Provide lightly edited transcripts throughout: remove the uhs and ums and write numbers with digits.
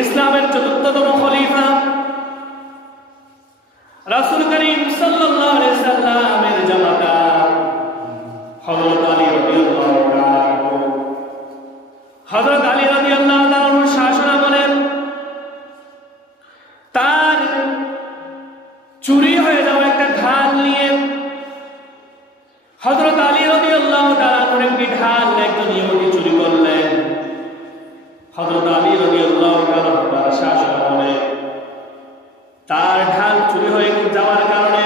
ইসলামের চতুর্থতম খলিফা রাসূল করিম সাল্লাল্লাহু আলাইহি সাল্লামের জামাতা হযরত আলী রাদিয়াল্লাহু তাআলা হযরত আলী রাদিয়াল্লাহু তাআলার শাসনামলে তার চুরি হয়ে যাওয়া একটা ঢাল নিয়ে হযরত আলী রাদিয়াল্লাহু তাআলার একটি ঢাল একজন ইহুদি চুরি করলেন। হযরত আলী রাদিয়াল্লাহু তাআলা তার শাসনামলে তার ঢাল চুরি হয়ে যাওয়ার কারণে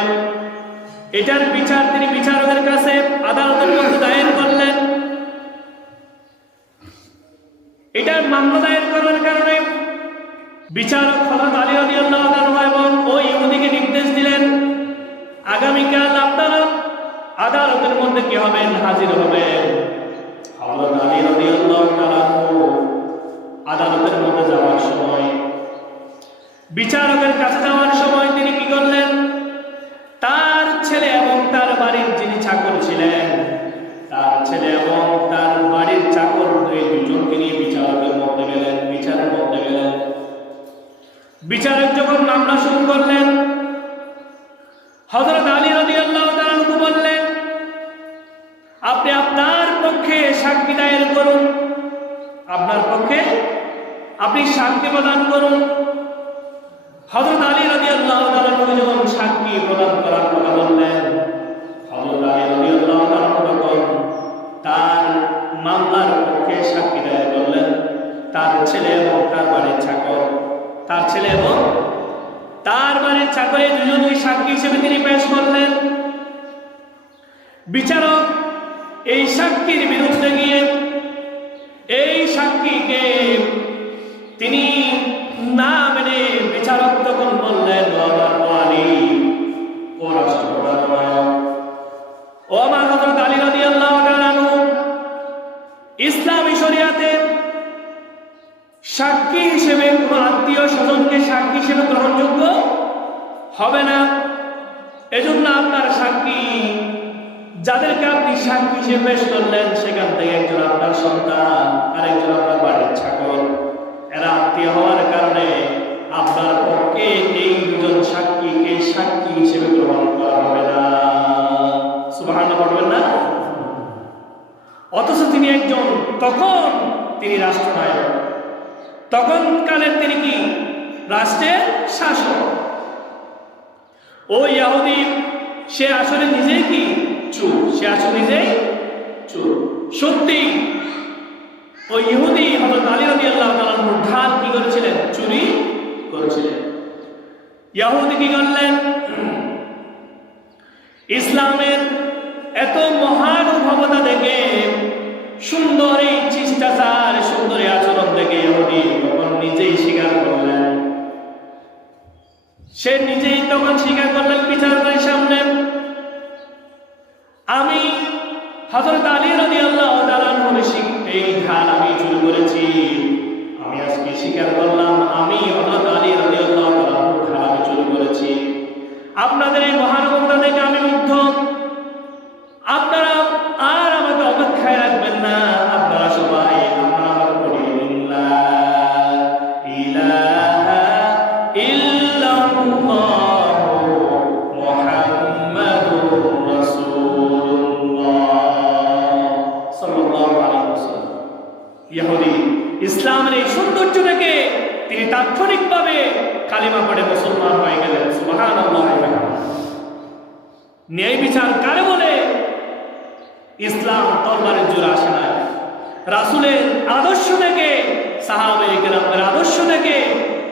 এটার বিচার তিনি বিচারকের কাছে আদালতের মধ্যে দায়ের করলেন। এটার মামলা দায়ের করার কারণে বিচারক হযরত আলী রাদিয়াল্লাহু তাআলা এবং ওই ইহুদিকে নির্দেশ দিলেন, আগামীকাল আপনারা আদালতের মধ্যে কি হবেন? হাজির হবেন। হযরত আলী রাদিয়াল্লাহু তাআলা আদালতের মধ্যে যাওয়ার সময়, বিচারকের কাছে যাওয়ার সময় তিনি কি করলেন? তার ছেলে এবং তার বাড়ির যিনি চাকর ছিলেন, তার ছেলে এবং তার বাড়ির চাকর এই দুজনকে নিয়ে বিচারকের মধ্যে গেলেন, বিচারের মধ্যে গেলেন। বিচারক যখন মামলা শুরু করলেন, হযরত আলী রাদিয়াল্লাহু তাআলা বললেন, আপনি আপনার পক্ষে সাক্ষী দায়ের করুন, আপনার পক্ষে আপনি সাক্ষী প্রদান করুন। হযরত আলী রাদিয়াল্লাহু তাআলা যখন সাক্ষী প্রদান করার কথা বললেন, হযরত আলী রাদিয়াল্লাহু তাআলা তখন তার মামলার পক্ষে সাক্ষী দায়ের করলেন। তার ছেলে এবং তার বাড়ির চাকর, তার ছেলে এবং তার বাড়ির চাকর এই দুজনকে সাক্ষী হিসেবে তিনি পেশ করলেন। বিচারক এই সাক্ষীর বিরুদ্ধে গিয়ে এই সাক্ষীকে তিনি না মেনে বিচারক তখন বললেন, ও আমার আলী, ও রাষ্ট্রপ্রধান, ও আমার হযরত আলী রাদিয়াল্লাহু তাআলা, ইসলামী শরিয়াতে সাক্ষী হিসেবে কোন আত্মীয় স্বজনকে সাক্ষী হিসেবে গ্রহণযোগ্য হবে না। এজন্য আপনার সাক্ষী, যাদেরকে আপনি সাক্ষী হিসেবে পেশ করলেন, সেখান থেকে একজন আপনার সন্তান আর একজন আপনার বাড়ির চাকর, এরা আত্মীয় হওয়ার কারণে আপনার পক্ষে এই দুজন সাক্ষীকে সাক্ষী হিসেবে গ্রহণ করা হবে না। সুবহানাল্লাহ বলবেন না? অথচ তিনি একজন, তখন তিনি রাষ্ট্রনায়ক, তখন কালের তিনি কি রাষ্ট্রের শাসক। ও ইহুদি সে আসলে নিজেই কি চোর, সে আসলে নিজেই চোর। সত্যি ওই ইহুদি হযরত আলী রাদিয়াল্লাহু তাআলার ঢাল কি করেছিলেন? চুরি করেছিলেন। ইহুদি কি করলেন? ইসলামের এত মহানুভবতা দেখে, সুন্দর এই শিষ্টাচার, সুন্দর এই আচরণ দেখে ইহুদি তখন নিজেই স্বীকার করলেন। সে নিজেই তখন স্বীকার করলেন বিচারকের সামনে, আমি হযরত আলী রাদিয়াল্লাহু তাআলা এই ঢাল আমি চুরি করেছি। আমি আজকে স্বীকার করলাম, আমি হযরত আলী রাদিয়াল্লাহু তাআলা ঢাল আমি চুরি করেছি। আপনাদের এই মহানুভবতা দেখে আমি মুগ্ধ। আপনারা আর আমাকে অপেক্ষায় রাখবেন না, আপনারা সবাই আপনারা আমাকে পড়িয়ে দিন, লা ইলাহা ইল্লাল্লাহু মুহাম্মাদুর রাসূলুল্লাহ সাল্লাল্লাহু আলাইহি ওয়াসাল্লাম। ইহুদি ইসলামের এই সৌন্দর্য দেখে তিনি তাৎক্ষণিকভাবে কালিমা পড়ে মুসলমান হয়ে গেলেন। সুবহানাল্লাহ। ন্যায় বিচার কারে বলে? ইসলাম তরবারের জোরে আসে না, রাসূলের আদর্শ থেকে, সাহাবায়ে কেরামের আদর্শ থেকে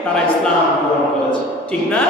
তারা ইসলাম গ্রহণ করেছে, ঠিক না?